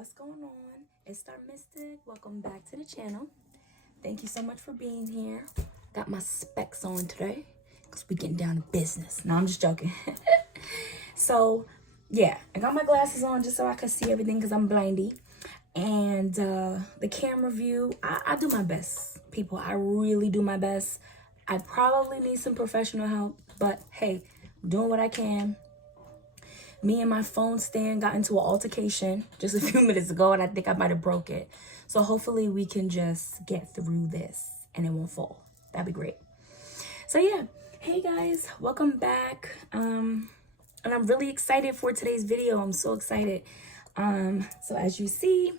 What's going on? It's Star Mystic. Welcome back to the channel. Thank you so much for being here. Got my specs on today because we getting down to business. No, I'm just joking. So yeah, I got my glasses on just so I can see everything because I'm blindy. And the camera view, I do my best, people. I really do my best. I probably need some professional help, but hey, I'm doing what I can. Me and my phone stand got into an altercation just a few minutes ago, and I think I might have broke it. So hopefully we can just get through this and it won't fall. That'd be great. So yeah, hey guys, welcome back. And I'm really excited for today's video. I'm so excited. So as you see,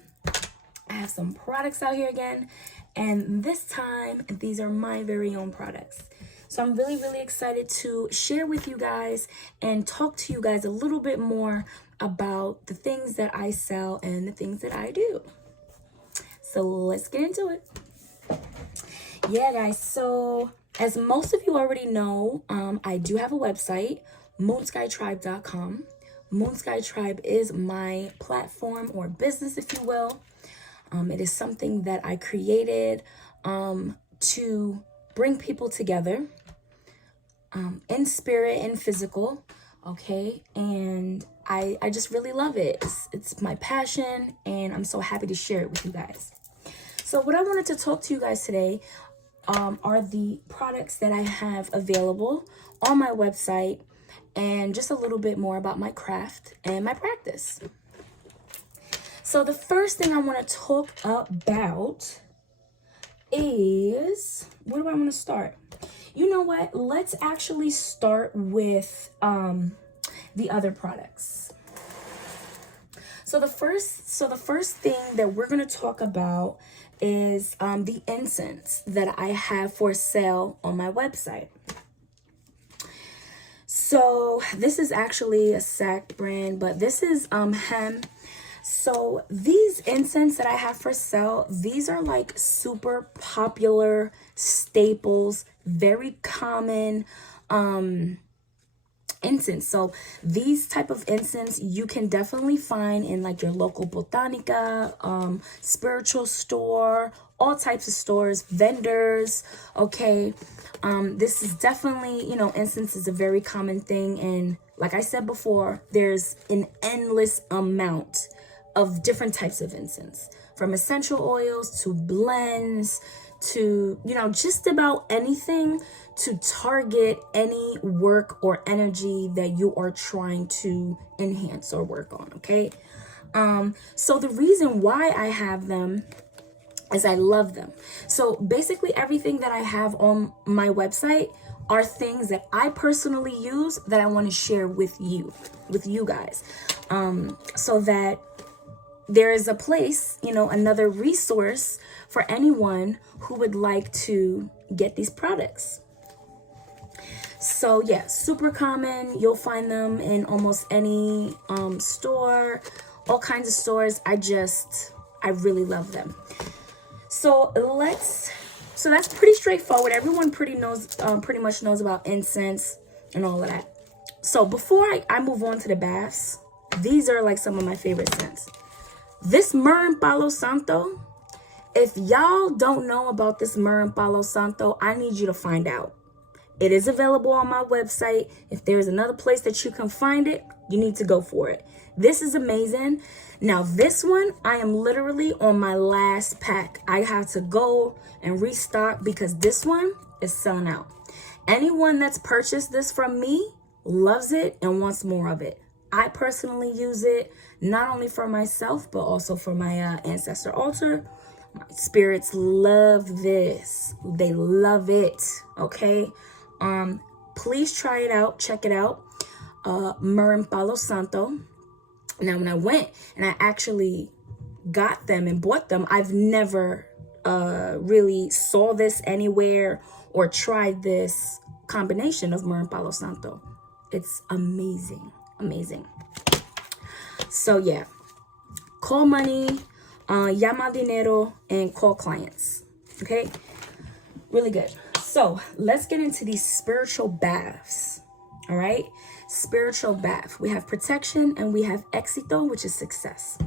I have some products out here again, and this time these are my very own products. So I'm really, really excited to share with you guys and talk to you guys a little bit more about the things that I sell and the things that I do. So let's get into it. Yeah, guys. So as most of you already know, I do have a website, moonskytribe.com. Moonsky Tribe is my platform or business, if you will. It is something that I created to bring people together in spirit and physical, okay? And I just really love it. It's my passion, and I'm so happy to share it with you guys. So what I wanted to talk to you guys today are the products that I have available on my website, and just a little bit more about my craft and my practice. So the first thing I want to talk about is, where do I want to start? You know what? Let's actually start with the other products. So the first thing that we're going to talk about is the incense that I have for sale on my website. So this is actually a SAC brand, but this is hem. So these incense that I have for sale, these are like super popular staples, very common incense. So these type of incense you can definitely find in like your local botanica, spiritual store, all types of stores, vendors, okay? This is definitely, you know, incense is a very common thing, and like I said before, there's an endless amount of different types of incense, from essential oils to blends to, you know, just about anything to target any work or energy that you are trying to enhance or work on, okay? So the reason why I have them is I love them. So basically everything that I have on my website are things that I personally use that I want to share with you guys, so that there is a place, you know, another resource for anyone who would like to get these products. So yeah, super common. You'll find them in almost any store, all kinds of stores. I really love them. So that's pretty straightforward. Everyone pretty much knows about incense and all of that. So before I move on to the baths, these are like some of my favorite scents. This Myrrh and Palo Santo, if y'all don't know about this Myrrh and Palo Santo, I need you to find out. It is available on my website. If there's another place that you can find it, you need to go for it. This is amazing. Now this one, I am literally on my last pack. I have to go and restock because this one is selling out. Anyone that's purchased this from me loves it and wants more of it. I personally use it not only for myself, but also for my ancestor altar. My spirits love this. They love it, okay? Please try it out. Check it out. Myrrh and Palo Santo. Now, when I went and I actually got them and bought them, I've never really saw this anywhere or tried this combination of Myrrh and Palo Santo. It's amazing. Amazing. So yeah, call money, llama dinero, and call clients. Okay, really good. So let's get into these spiritual baths. All right, spiritual bath. We have protection and we have éxito, which is success.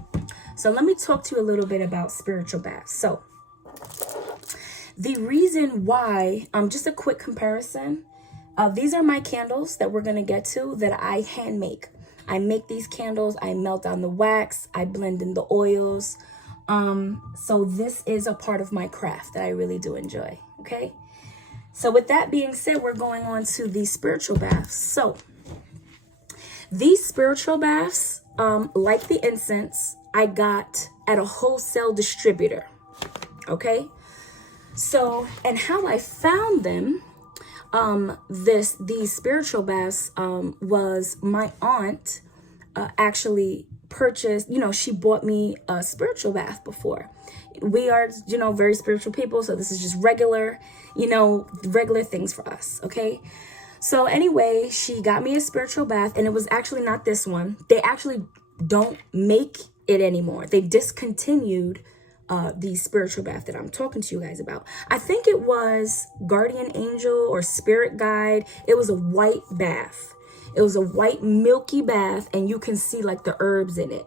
So let me talk to you a little bit about spiritual baths. So the reason why, just a quick comparison. These are my candles that we're going to get to that I hand make. I make these candles. I melt down the wax. I blend in the oils. So this is a part of my craft that I really do enjoy. Okay. So with that being said, we're going on to the spiritual baths. So these spiritual baths, like the incense, I got at a wholesale distributor. Okay. So, and how I found them, these spiritual baths, was my aunt, actually purchased, she bought me a spiritual bath before. We are, very spiritual people. So this is just regular, regular things for us. Okay. So anyway, she got me a spiritual bath, and it was actually not this one. They actually don't make it anymore. They discontinued the spiritual bath that I'm talking to you guys about. I think it was Guardian Angel or Spirit Guide. It was a white bath. It was a white milky bath, and you can see like the herbs in it.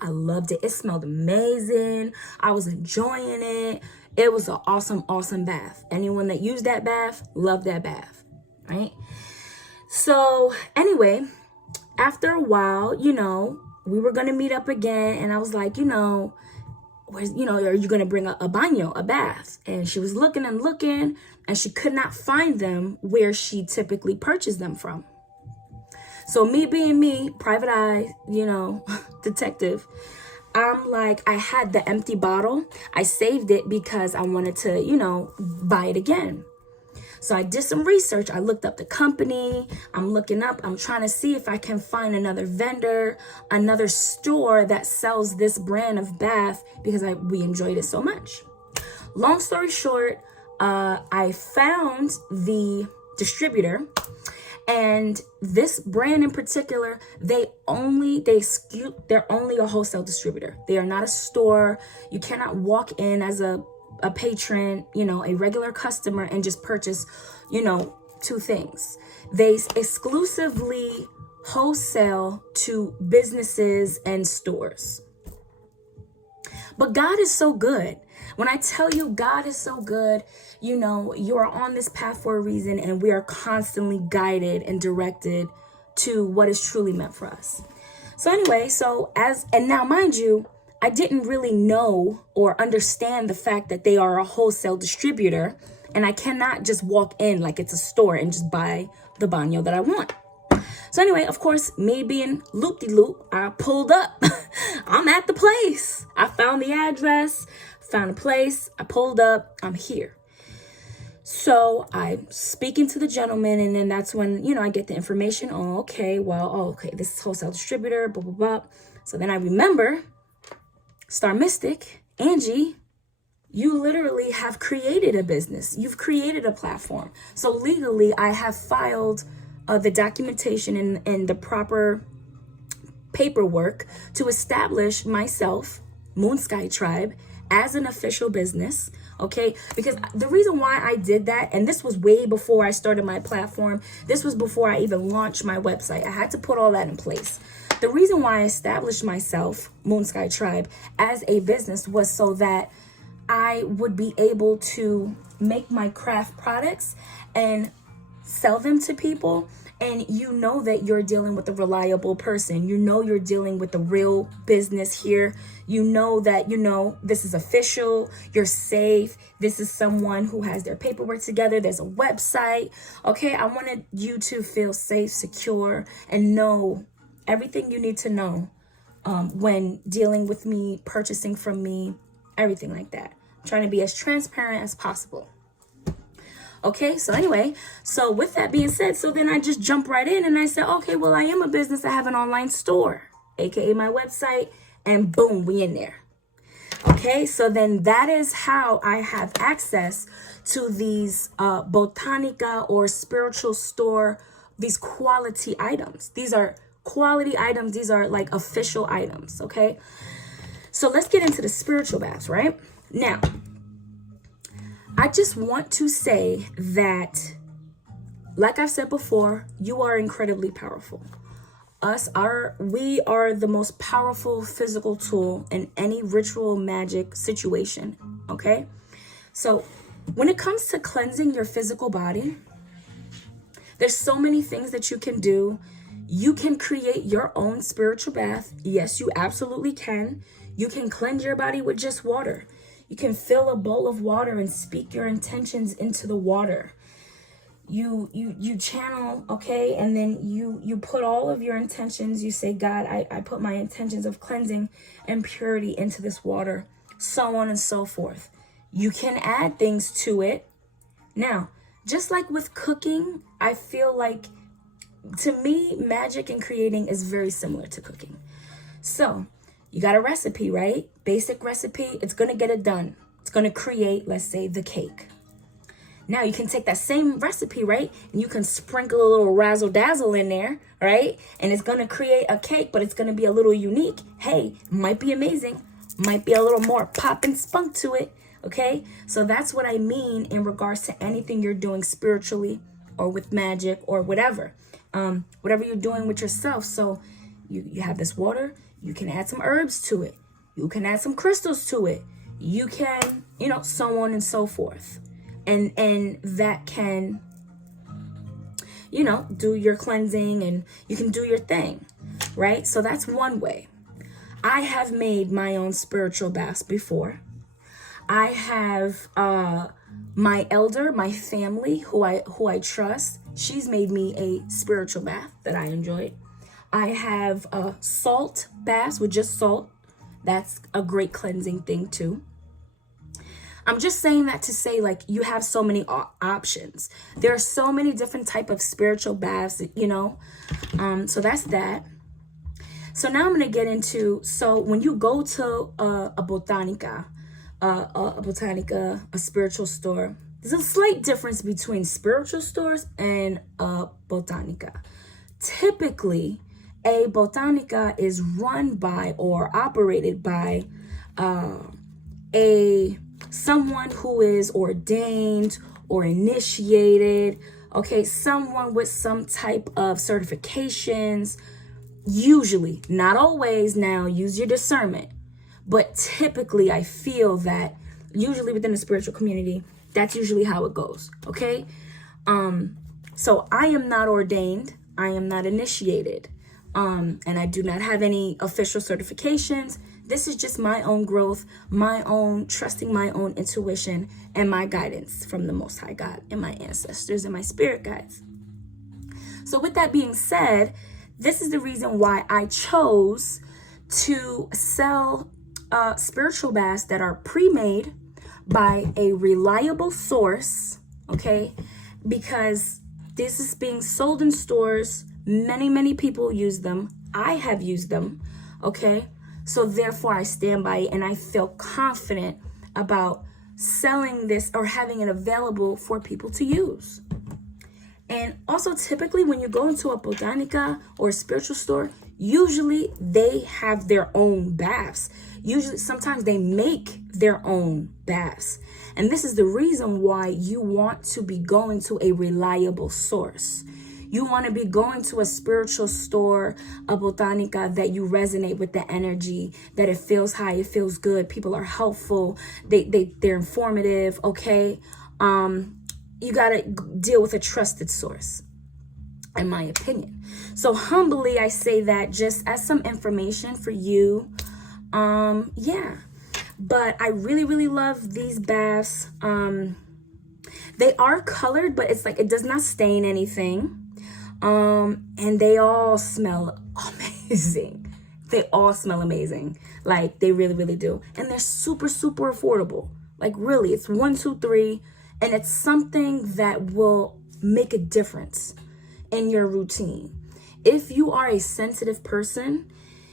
I loved it. It smelled amazing. I was enjoying it. It was an awesome, awesome bath. Anyone that used that bath, loved that bath, right? So anyway, after a while, we were going to meet up again, and I was like, are you going to bring a baño, a bath? And she was looking and looking, and she could not find them where she typically purchased them from. So me being me, private eye, detective, I'm like, I had the empty bottle. I saved it because I wanted to, buy it again. So I did some research. I looked up the company. I'm trying to see if I can find another vendor, another store that sells this brand of bath, because we enjoyed it so much. Long story short, I found the distributor, and this brand in particular, they're only a wholesale distributor. They are not a store. You cannot walk in as a patron, a regular customer, and just purchase, two things. They exclusively wholesale to businesses and stores. But God is so good. When I tell you God is so good, you are on this path for a reason, and we are constantly guided and directed to what is truly meant for us. So anyway, and now mind you, I didn't really know or understand the fact that they are a wholesale distributor, and I cannot just walk in like it's a store and just buy the baño that I want. So anyway, of course, me being loop-de-loop, I pulled up. I'm at the place. I found the address, found a place. I pulled up. I'm here. So I'm speaking to the gentleman, and then that's when, I get the information. Okay, this is wholesale distributor, blah, blah, blah. So then I remember, Star Mystic, Angie, you literally have created a business. You've created a platform. So legally, I have filed the documentation and the proper paperwork to establish myself, Moon Sky Tribe, as an official business. Okay, because the reason why I did that, and this was way before I started my platform, this was before I even launched my website. I had to put all that in place. The reason why I established myself, Moon Sky Tribe, as a business was so that I would be able to make my craft products and sell them to people. And that you're dealing with a reliable person. You're dealing with a real business here. That, this is official. You're safe. This is someone who has their paperwork together. There's a website. Okay, I wanted you to feel safe, secure, and know everything you need to know when dealing with me, purchasing from me, everything like that. I'm trying to be as transparent as possible. Okay, so anyway, so with that being said, so then I just jump right in and I said, okay, well, I am a business. I have an online store, aka my website, and boom, we in there. Okay, so then that is how I have access to these botanica or spiritual store, these quality items. These are quality items. These are like official items. Okay, so let's get into the spiritual baths, right? Now, I just want to say that, like I've said before, you are incredibly powerful. we are the most powerful physical tool in any ritual magic situation. Okay, so when it comes to cleansing your physical body, there's so many things that you can do. You can create your own spiritual bath. Yes, you absolutely can. You can cleanse your body with just water. You can fill a bowl of water and speak your intentions into the water. You channel, okay, and then you put all of your intentions. You say, God, I put my intentions of cleansing and purity into this water, so on and so forth. You can add things to it. Now, just like with cooking, I feel like, to me, magic and creating is very similar to cooking. So you got a recipe, right? Basic recipe. It's going to get it done. It's going to create, let's say, the cake. Now you can take that same recipe, right? And you can sprinkle a little razzle dazzle in there, right? And it's going to create a cake, but it's going to be a little unique. Hey, might be amazing. Might be a little more pop and spunk to it. Okay, so that's what I mean in regards to anything you're doing spiritually or with magic or whatever. Whatever you're doing with yourself. So you have this water, you can add some herbs to it. You can add some crystals to it. You can, so on and so forth. And that can, do your cleansing, and you can do your thing, right? So that's one way. I have made my own spiritual baths before. I have my elder, my family, who I trust. She's made me a spiritual bath that I enjoyed. I have salt baths with just salt. That's a great cleansing thing too. I'm just saying that to say, like, you have so many options. There are so many different type of spiritual baths, so that's that. So now I'm going to get into, so when you go to a botanica, a spiritual store, there's a slight difference between spiritual stores and a botanica. Typically, a botanica is run by or operated by someone who is ordained or initiated, okay, someone with some type of certifications, usually, not always, now use your discernment, but typically I feel that usually within the spiritual community, that's usually how it goes, okay? So I am not ordained, I am not initiated, and I do not have any official certifications. This is just my own growth, my own trusting my own intuition and my guidance from the Most High God and my ancestors and my spirit guides. So with that being said, this is the reason why I chose to sell spiritual baths that are pre-made by a reliable source, okay? Because this is being sold in stores. Many people use them. I have used them, okay? So therefore I stand by it, and I feel confident about selling this or having it available for people to use. And also, typically when you go into a botanica or a spiritual store, usually they have their own baths. Usually, sometimes they make their own baths. And this is the reason why you want to be going to a reliable source. You want to be going to a spiritual store, a botanica, that you resonate with the energy, that it feels high, it feels good, people are helpful, they're informative, okay? You got to deal with a trusted source, in my opinion. So humbly, I say that just as some information for you. Yeah. But I really love these baths. They are colored, but it's like it does not stain anything. And they all smell amazing. They all smell amazing. Like, they really do. And they're super affordable. Like, really, it's 1, 2, 3. And it's something that will make a difference in your routine. If you are a sensitive person,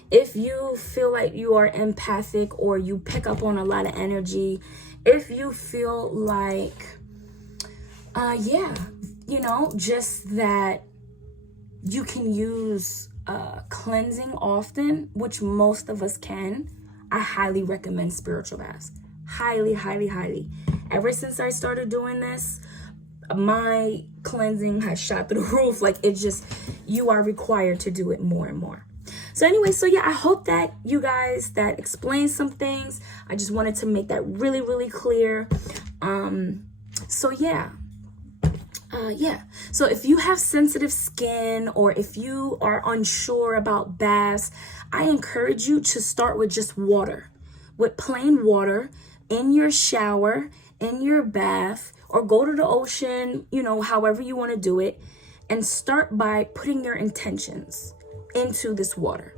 if you feel like you are empathic or you pick up on a lot of energy, if you feel like, just that you can use cleansing often, which most of us can, I highly recommend spiritual baths. Highly. Ever since I started doing this, my cleansing has shot through the roof. Like, it just, you are required to do it more and more. So anyway, so yeah, I hope that you guys, that explains some things. I just wanted to make that really, really clear. So yeah. So if you have sensitive skin, or if you are unsure about baths, I encourage you to start with just water, with plain water in your shower, in your bath, or go to the ocean, you know, however you want to do it, and start by putting your intentions into this water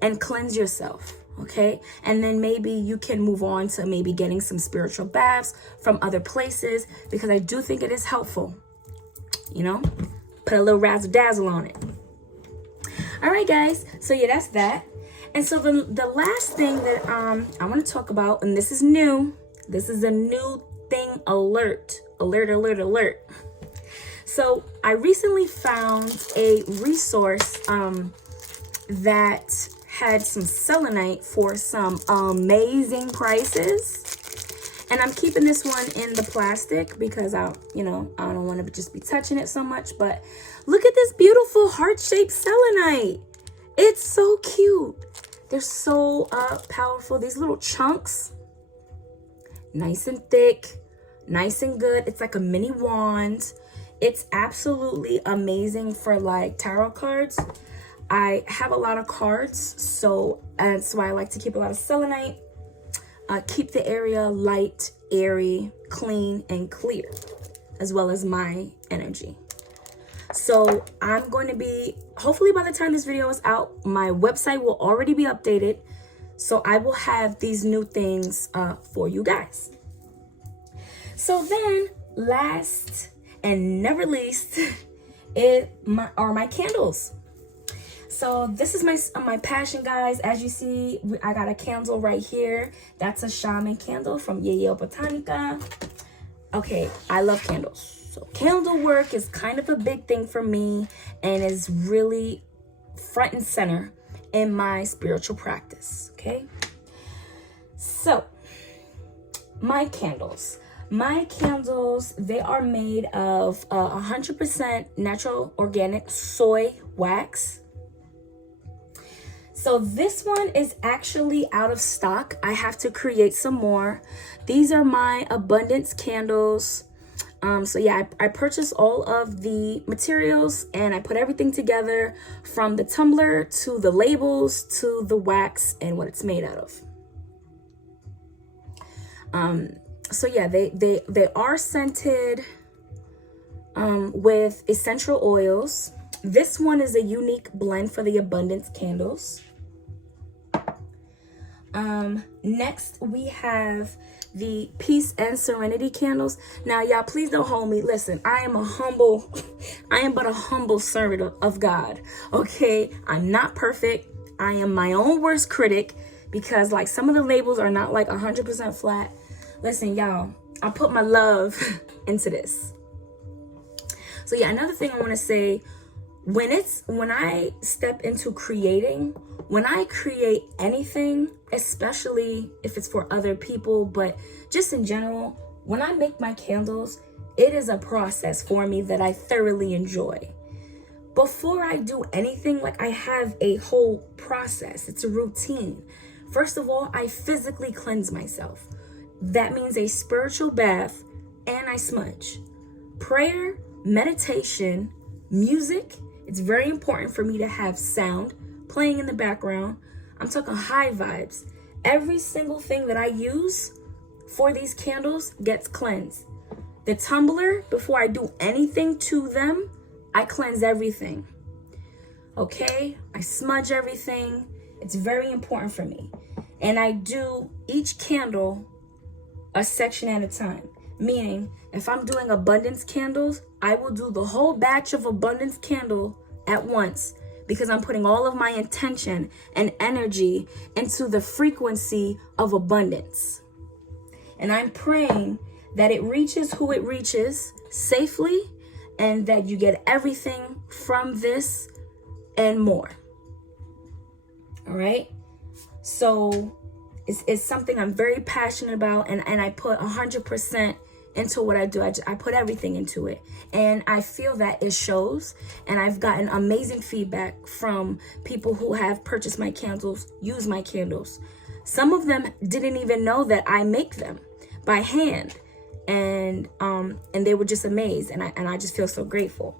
and cleanse yourself. Okay, and then maybe you can move on to maybe getting some spiritual baths from other places, because I do think it is helpful. You know, put a little razzle dazzle on it. All right, guys. So yeah, that's that. And so the last thing that I want to talk about, and this is new. This is a new thing. Alert. So I recently found a resource that had some selenite for some amazing prices. And I'm keeping this one in the plastic because I don't want to just be touching it so much. But look at this beautiful heart-shaped selenite. It's so cute. They're so powerful. These little chunks, nice and thick, nice and good. It's like a mini wand. It's absolutely amazing for like tarot cards. I have a lot of cards, so that's why I like to keep a lot of selenite. Keep the area light, airy, clean, and clear, as well as my energy. So I'm going to be, hopefully by the time this video is out, my website will already be updated. So I will have these new things for you guys. So then, last and never least, are my candles. So this is my passion, guys. As you see, I got a candle right here. That's a shaman candle from Yayo Botanica. Okay, I love candles. So candle work is kind of a big thing for me and is really front and center in my spiritual practice, okay? So, my candles. My candles, they are made of 100% natural organic soy wax. So this one is actually out of stock. I have to create some more. These are my abundance candles. So yeah, I purchased all of the materials and I put everything together, from the tumbler to the labels to the wax and what it's made out of. So yeah, they are scented with essential oils. This one is a unique blend for the abundance candles. Next we have the peace and serenity candles. Now y'all, please don't hold me. Listen, I am but a humble servant of God. Okay, I'm not perfect. I am my own worst critic, because like some of the labels are not like 100% flat. Listen, y'all, I put my love into this. So yeah, another thing I want to say, when I step into creating, when I create anything, especially if it's for other people, but just in general, when I make my candles, it is a process for me that I thoroughly enjoy. Before I do anything, like, I have a whole process. It's a routine. First of all, I physically cleanse myself. That means a spiritual bath, and I smudge. Prayer, meditation, music. It's very important for me to have sound playing in the background. I'm talking high vibes. Every single thing that I use for these candles gets cleansed. The tumbler, before I do anything to them, I cleanse everything. Okay? I smudge everything. It's very important for me. And I do each candle a section at a time. Meaning, if I'm doing abundance candles, I will do the whole batch of abundance candle at once, because I'm putting all of my intention and energy into the frequency of abundance. And I'm praying that it reaches who it reaches safely, and that you get everything from this and more. All right? So it's something I'm very passionate about, and I put 100% into what I do. I put everything into it, and I feel that it shows. And I've gotten amazing feedback from people who have purchased my candles, used my candles. Some of them didn't even know that I make them by hand, and they were just amazed, and I just feel so grateful.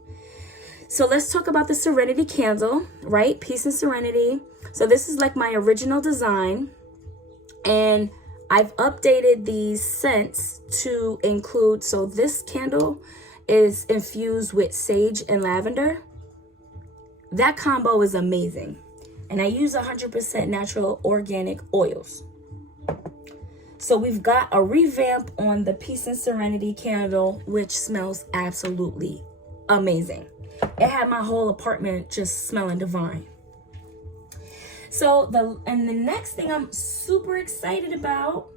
So let's talk about the Serenity candle, right? Peace and Serenity. So this is like my original design, and I've updated these scents to include, so this candle is infused with sage and lavender. That combo is amazing. And I use 100% natural organic oils. So we've got a revamp on the Peace and Serenity candle, which smells absolutely amazing. It had my whole apartment just smelling divine. So the next thing I'm super excited about,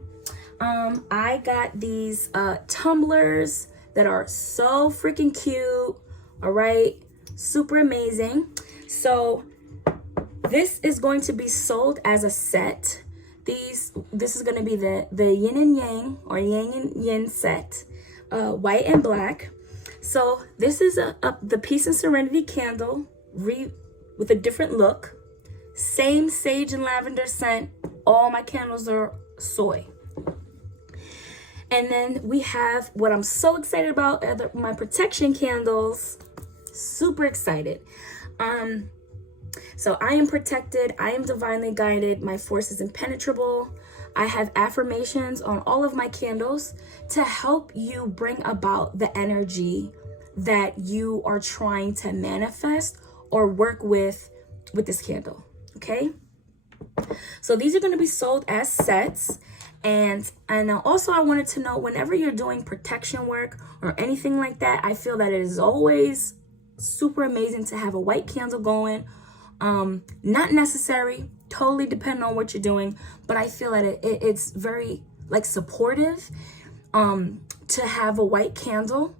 I got these tumblers that are so freaking cute. All right, super amazing. So this is going to be sold as a set. This is going to be the yin and yang, or yang and yin set, white and black. So this is the Peace and Serenity candle with a different look. Same sage and lavender scent. All my candles are soy. And then we have what I'm so excited about, my protection candles. Super excited. So I am protected. I am divinely guided. My force is impenetrable. I have affirmations on all of my candles to help you bring about the energy that you are trying to manifest or work with this candle. Okay, so these are going to be sold as sets. And also I wanted to know, whenever you're doing protection work or anything like that, I feel that it is always super amazing to have a white candle going. Not necessary, totally depending on what you're doing, but I feel that it's very like supportive to have a white candle.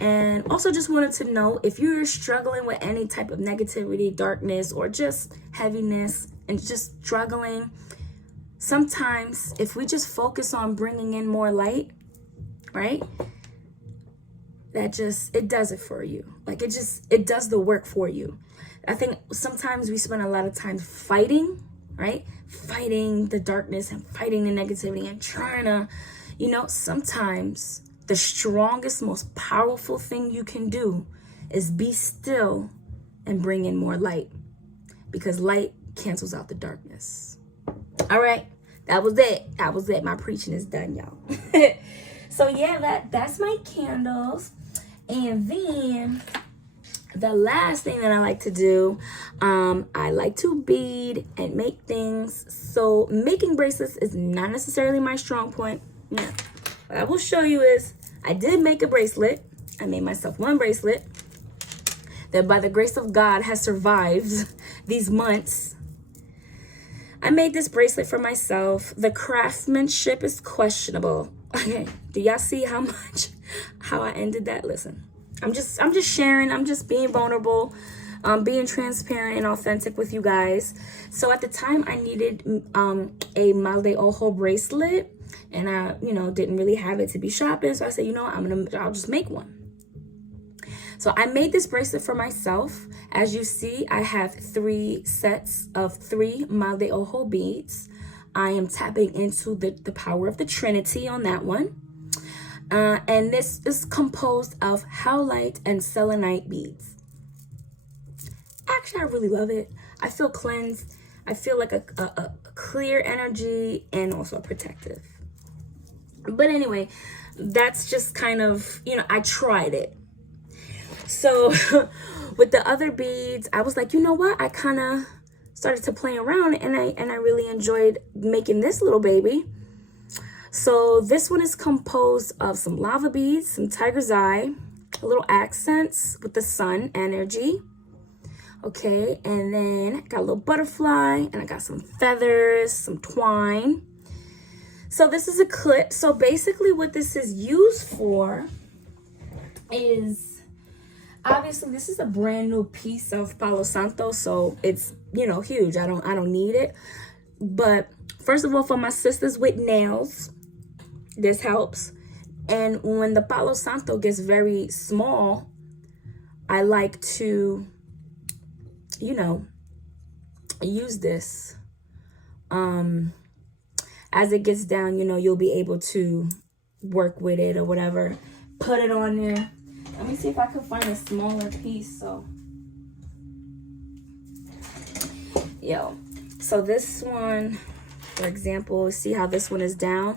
And also just wanted to know, if you're struggling with any type of negativity, darkness, or just heaviness and just struggling, sometimes if we just focus on bringing in more light, right, it does it for you. Like it does the work for you. I think sometimes we spend a lot of time fighting, right? Fighting the darkness and fighting the negativity and trying to, sometimes the strongest, most powerful thing you can do is be still and bring in more light, because light cancels out the darkness. All right, that was it. My preaching is done, y'all. So yeah, that's my candles. And then the last thing that I like to do, I like to bead and make things. So making bracelets is not necessarily my strong point. Yeah. What I will show you is, I did make a bracelet. I made myself one bracelet that by the grace of God has survived these months. I made this bracelet for myself. The craftsmanship is questionable. Okay, do y'all see how I ended that? Listen, I'm just sharing. I'm just being vulnerable, being transparent and authentic with you guys. So at the time, I needed a mal de ojo bracelet, and I, didn't really have it to be shopping. So I said, I'll just make one. So I made this bracelet for myself. As you see, I have 3 sets of 3 mal de ojo beads. I am tapping into the power of the Trinity on that one. And this is composed of howlite and selenite beads. Actually, I really love it. I feel cleansed. I feel like a clear energy and also protective. But anyway, that's just kind of, I tried it. So with the other beads, I was like, you know what? I kind of started to play around, and I really enjoyed making this little baby. So this one is composed of some lava beads, some tiger's eye, little accents with the sun energy. Okay, and then I got a little butterfly, and I got some feathers, some twine. So this is a clip. So basically what this is used for is, obviously this is a brand new piece of Palo Santo, so it's, huge. I don't need it. But first of all, for my sisters with nails, this helps. And when the Palo Santo gets very small, I like to, you know, use this. As it gets down, you know, you'll be able to work with it or whatever. Put it on there. Let me see if I can find a smaller piece. So this one, for example, see how this one is down?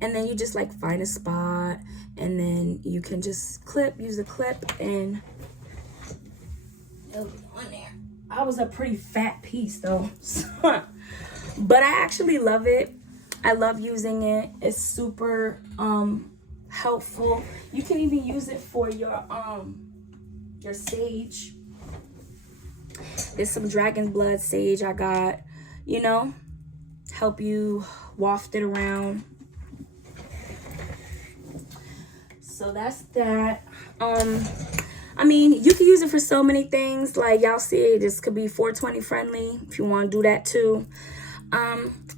And then you just like find a spot, and then you can just use a clip, and it'll be on there. I was a pretty fat piece though. But I actually love it. I love using it. It's super helpful. You can even use it for your sage. There's some dragon blood sage I got, you know, help you waft it around. So that's that. I mean, you can use it for so many things. Like y'all see, this could be 420 friendly if you want to do that too.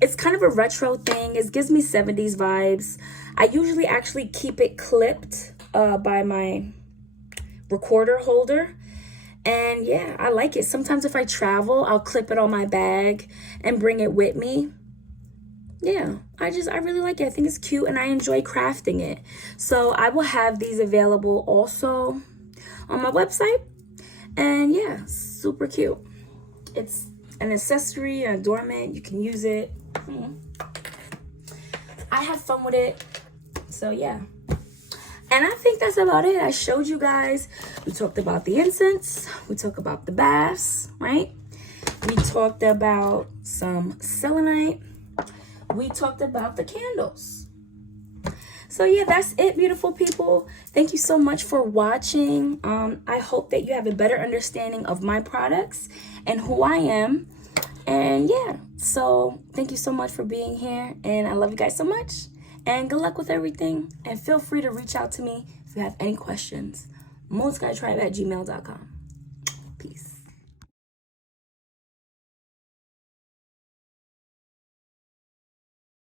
It's kind of a retro thing. It gives me 70s vibes. I usually actually keep it clipped by my recorder holder. And yeah, I like it. Sometimes if I travel, I'll clip it on my bag and bring it with me. Yeah, I really like it. I think it's cute and I enjoy crafting it. So I will have these available also on my website. And yeah, super cute. It's an accessory, an adornment. You can use it. I have fun with it. So yeah. And I think that's about it. I showed you guys. We talked about the incense. We talked about the baths, right? We talked about some selenite. We talked about the candles. So yeah, that's it, beautiful people. Thank you so much for watching. I hope that you have a better understanding of my products and who I am. And yeah, so thank you so much for being here. And I love you guys so much. And good luck with everything. And feel free to reach out to me if you have any questions. moonskytribe@gmail.com.